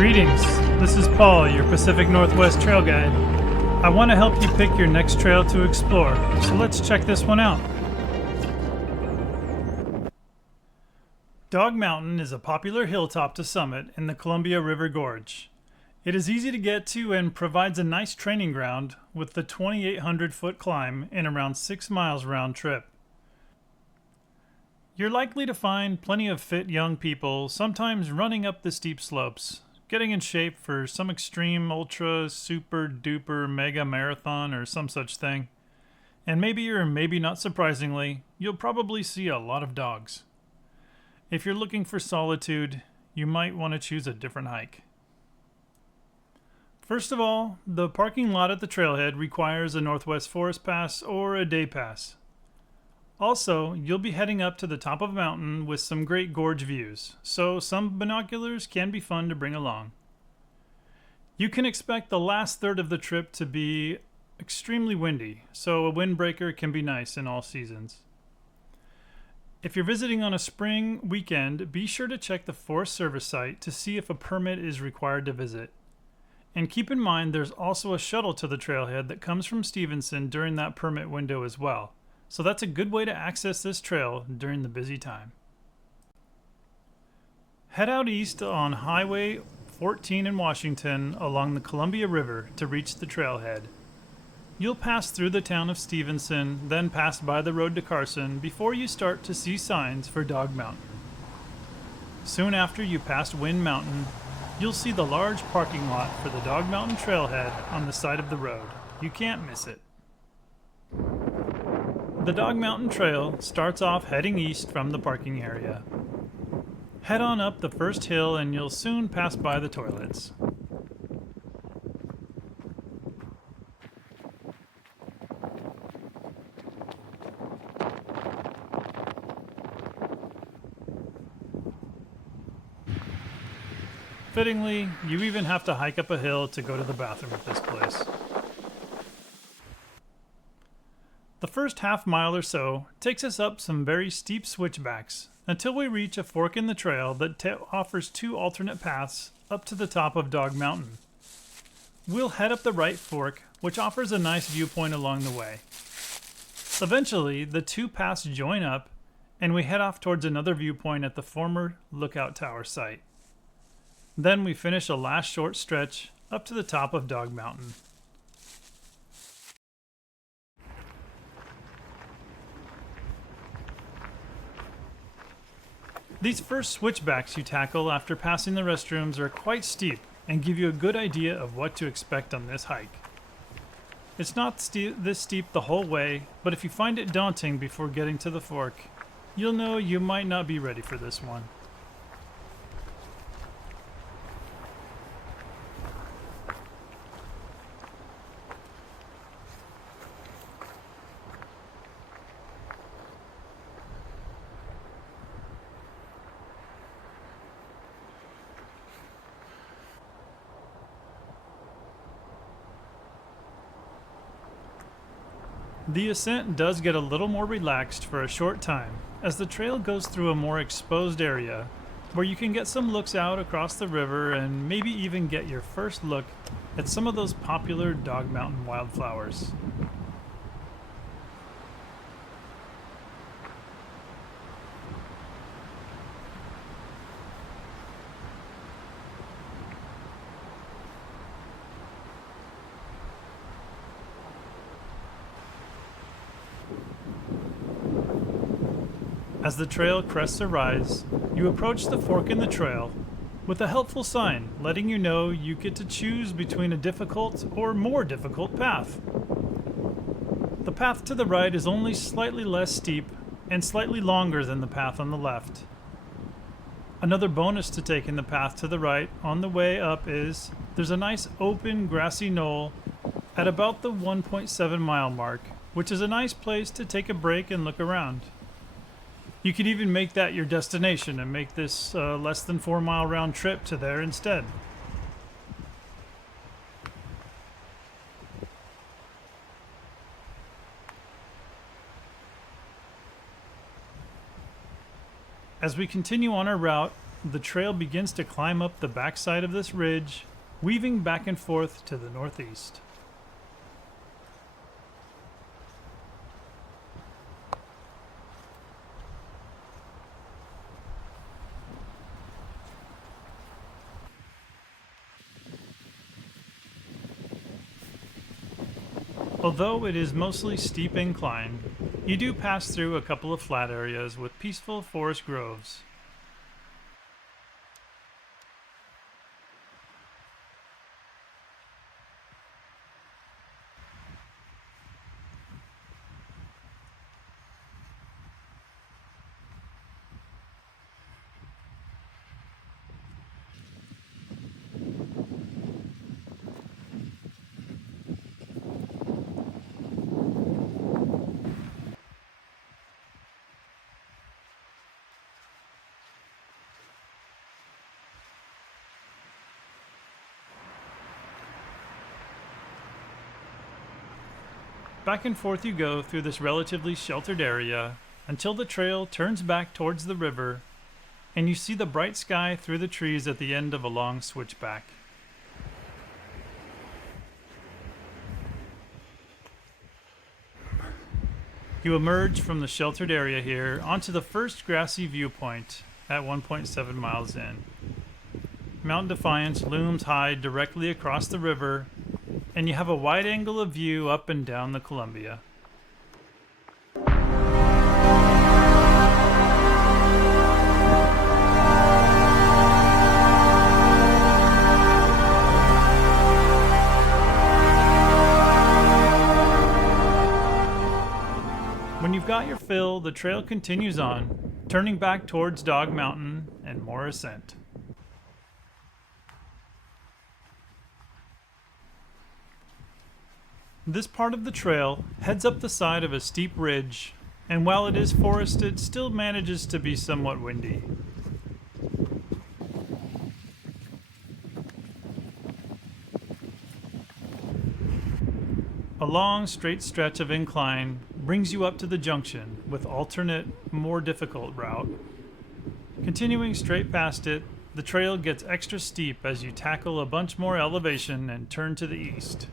Greetings, this is Paul, your Pacific Northwest trail guide. I want to help you pick your next trail to explore, so let's check this one out. Dog Mountain is a popular hilltop to summit in the Columbia River Gorge. It is easy to get to and provides a nice training ground with the 2,800-foot climb in around 6 miles round trip. You're likely to find plenty of fit young people sometimes running up the steep slopes, getting in shape for some extreme ultra super duper mega marathon or some such thing. And maybe or maybe not surprisingly, you'll probably see a lot of dogs. If you're looking for solitude, you might want to choose a different hike. First of all, the parking lot at the trailhead requires a Northwest Forest Pass or a day pass. Also, you'll be heading up to the top of a mountain with some great gorge views, so some binoculars can be fun to bring along. You can expect the last third of the trip to be extremely windy, so a windbreaker can be nice in all seasons. If you're visiting on a spring weekend, be sure to check the Forest Service site to see if a permit is required to visit. And keep in mind there's also a shuttle to the trailhead that comes from Stevenson during that permit window as well. So that's a good way to access this trail during the busy time. Head out east on Highway 14 in Washington along the Columbia River to reach the trailhead. You'll pass through the town of Stevenson, then pass by the road to Carson before you start to see signs for Dog Mountain. Soon after you pass Wind Mountain, you'll see the large parking lot for the Dog Mountain trailhead on the side of the road. You can't miss it. The Dog Mountain Trail starts off heading east from the parking area. Head on up the first hill and you'll soon pass by the toilets. Fittingly, you even have to hike up a hill to go to the bathroom at this place. The first half mile or so takes us up some very steep switchbacks until we reach a fork in the trail that offers two alternate paths up to the top of Dog Mountain. We'll head up the right fork, which offers a nice viewpoint along the way. Eventually, the two paths join up and we head off towards another viewpoint at the former Lookout Tower site. Then we finish a last short stretch up to the top of Dog Mountain. These first switchbacks you tackle after passing the restrooms are quite steep and give you a good idea of what to expect on this hike. It's not this steep the whole way, but if you find it daunting before getting to the fork, you'll know you might not be ready for this one. The ascent does get a little more relaxed for a short time, as the trail goes through a more exposed area, where you can get some looks out across the river and maybe even get your first look at some of those popular Dog Mountain wildflowers. As the trail crests a rise, you approach the fork in the trail with a helpful sign letting you know you get to choose between a difficult or more difficult path. The path to the right is only slightly less steep and slightly longer than the path on the left. Another bonus to taking the path to the right on the way up is there's a nice open grassy knoll at about the 1.7 mile mark, which is a nice place to take a break and look around. You could even make that your destination and make this less than 4 mile round trip to there instead. As we continue on our route, the trail begins to climb up the backside of this ridge, weaving back and forth to the northeast. Although it is mostly steep incline, you do pass through a couple of flat areas with peaceful forest groves. Back and forth you go through this relatively sheltered area until the trail turns back towards the river and you see the bright sky through the trees at the end of a long switchback. You emerge from the sheltered area here onto the first grassy viewpoint at 1.7 miles in. Mount Defiance looms high directly across the river, and you have a wide angle of view up and down the Columbia. When you've got your fill, the trail continues on, turning back towards Dog Mountain and more ascent. This part of the trail heads up the side of a steep ridge, and while it is forested, still manages to be somewhat windy. A long, straight stretch of incline brings you up to the junction with alternate, more difficult route. Continuing straight past it, the trail gets extra steep as you tackle a bunch more elevation and turn to the east.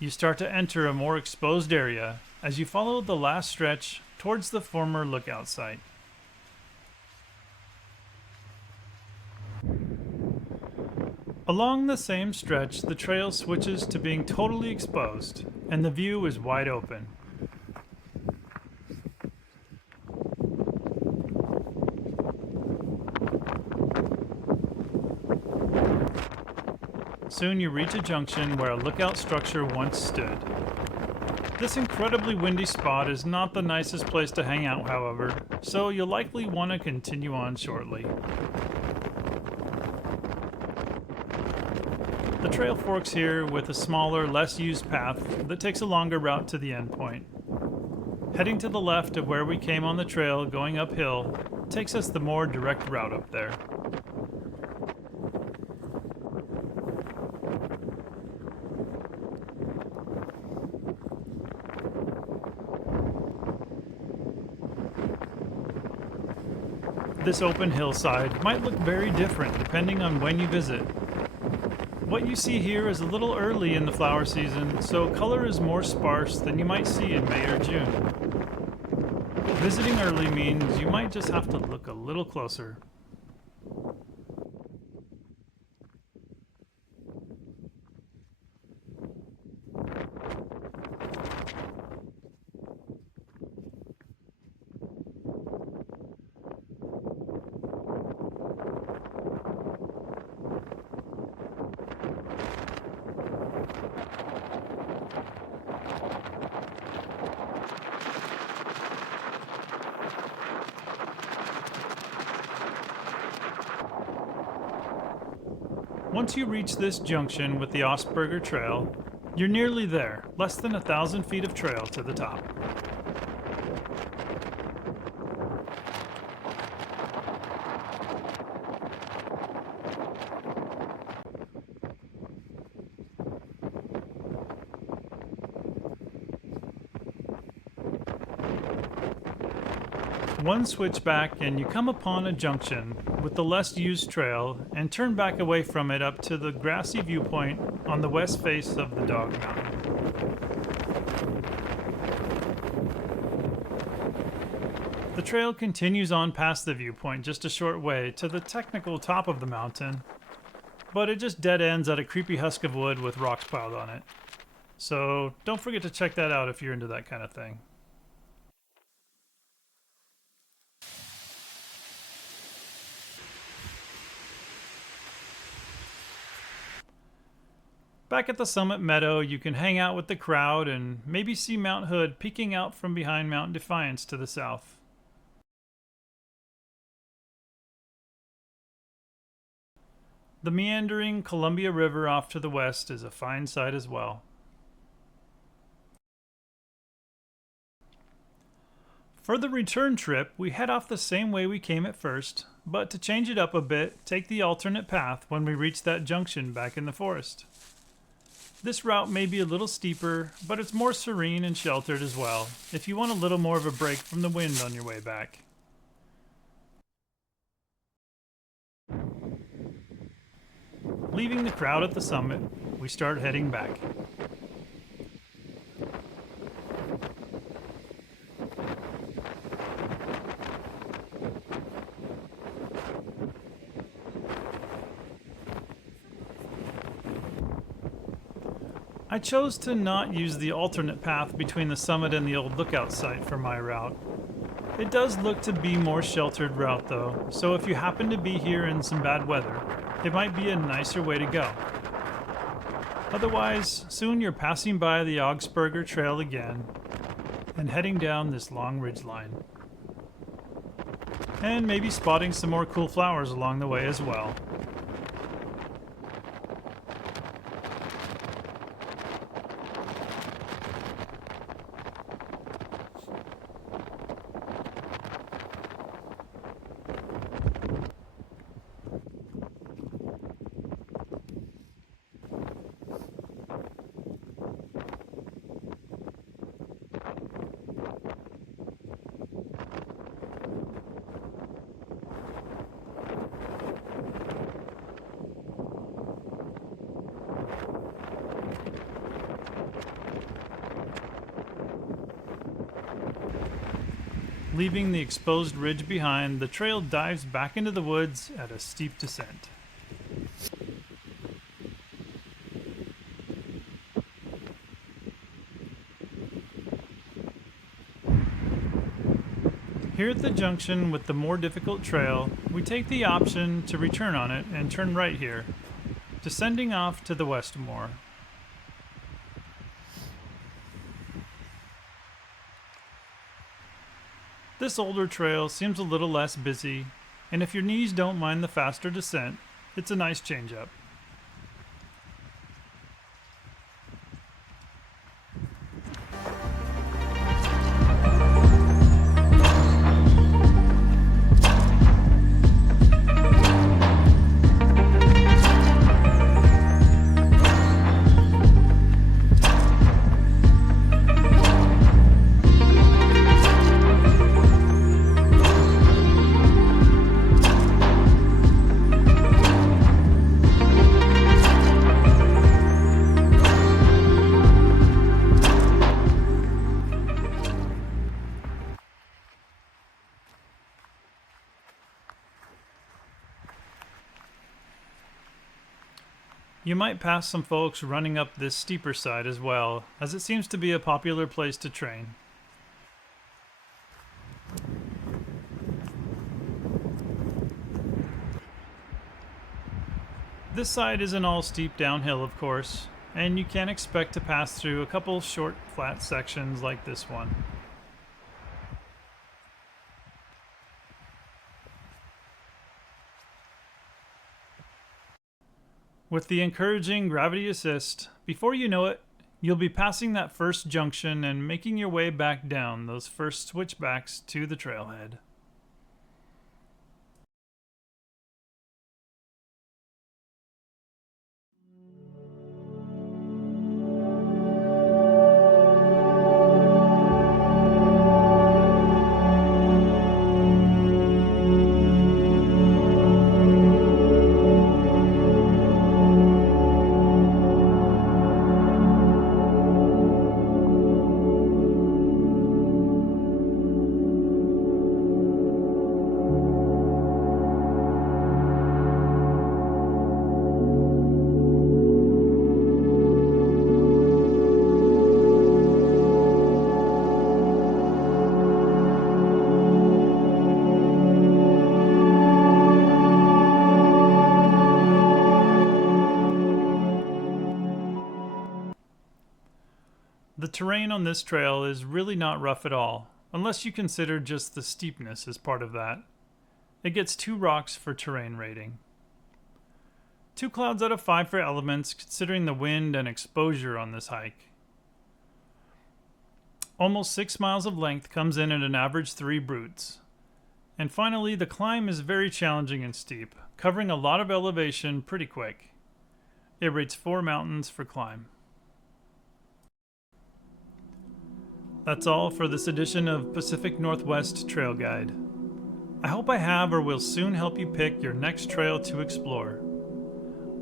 You start to enter a more exposed area as you follow the last stretch towards the former lookout site. Along the same stretch, the trail switches to being totally exposed, and the view is wide open. Soon you reach a junction where a lookout structure once stood. This incredibly windy spot is not the nicest place to hang out, however, so you'll likely want to continue on shortly. The trail forks here with a smaller, less used path that takes a longer route to the endpoint. Heading to the left of where we came on the trail going uphill takes us the more direct route up there. This open hillside might look very different depending on when you visit. What you see here is a little early in the flower season, so color is more sparse than you might see in May or June. Visiting early means you might just have to look a little closer. Once you reach this junction with the Osberger Trail, You're nearly there, less than 1,000 feet of trail to the top. One switchback and you come upon a junction with the less used trail and turn back away from it up to the grassy viewpoint on the west face of the Dog Mountain. The trail continues on past the viewpoint just a short way to the technical top of the mountain, but it just dead ends at a creepy husk of wood with rocks piled on it. So don't forget to check that out if you're into that kind of thing. Back at the summit meadow, you can hang out with the crowd and maybe see Mount Hood peeking out from behind Mount Defiance to the south. The meandering Columbia River off to the west is a fine sight as well. For the return trip, we head off the same way we came at first, but to change it up a bit, take the alternate path when we reach that junction back in the forest. This route may be a little steeper, but it's more serene and sheltered as well, if you want a little more of a break from the wind on your way back. Leaving the crowd at the summit, we start heading back. I chose to not use the alternate path between the summit and the old lookout site for my route. It does look to be more sheltered route though, so if you happen to be here in some bad weather, it might be a nicer way to go. Otherwise, soon you're passing by the Augsburger Trail again and heading down this long ridge line. And maybe spotting some more cool flowers along the way as well. Leaving the exposed ridge behind, the trail dives back into the woods at a steep descent. Here at the junction with the more difficult trail, we take the option to return on it and turn right here, descending off to the west more. This older trail seems a little less busy, and if your knees don't mind the faster descent, it's a nice change-up. You might pass some folks running up this steeper side as well, as it seems to be a popular place to train. This side isn't all steep downhill, of course, and you can expect to pass through a couple short, flat sections like this one. With the encouraging gravity assist, before you know it, You'll be passing that first junction and making your way back down those first switchbacks to the trailhead. The terrain on this trail is really not rough at all, unless you consider just the steepness as part of that. It gets 2 rocks for terrain rating. 2 clouds out of 5 for elements, considering the wind and exposure on this hike. Almost 6 miles of length comes in at an average 3 brutes. And finally, the climb is very challenging and steep, covering a lot of elevation pretty quick. It rates 4 mountains for climb. That's all for this edition of Pacific Northwest Trail Guide. I hope I have or will soon help you pick your next trail to explore.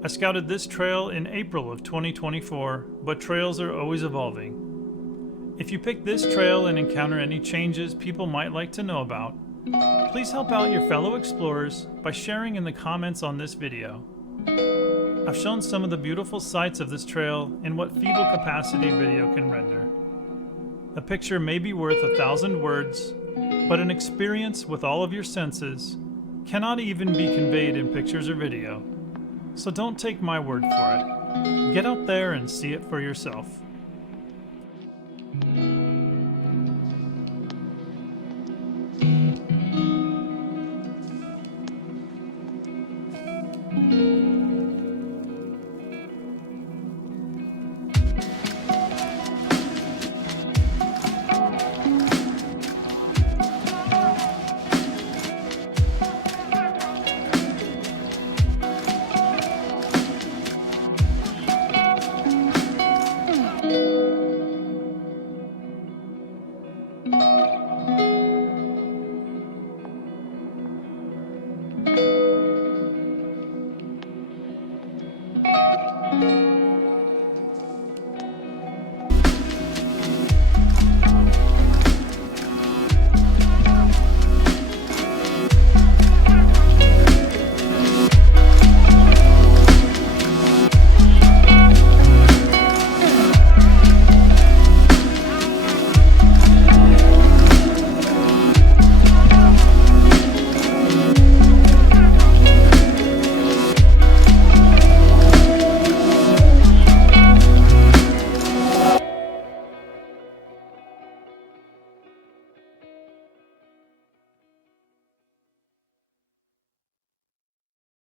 I scouted this trail in April of 2024, but trails are always evolving. If you pick this trail and encounter any changes people might like to know about, please help out your fellow explorers by sharing in the comments on this video. I've shown some of the beautiful sights of this trail in what feeble capacity video can render. A picture may be worth 1,000 words, but an experience with all of your senses cannot even be conveyed in pictures or video. So don't take my word for it. Get out there and see it for yourself.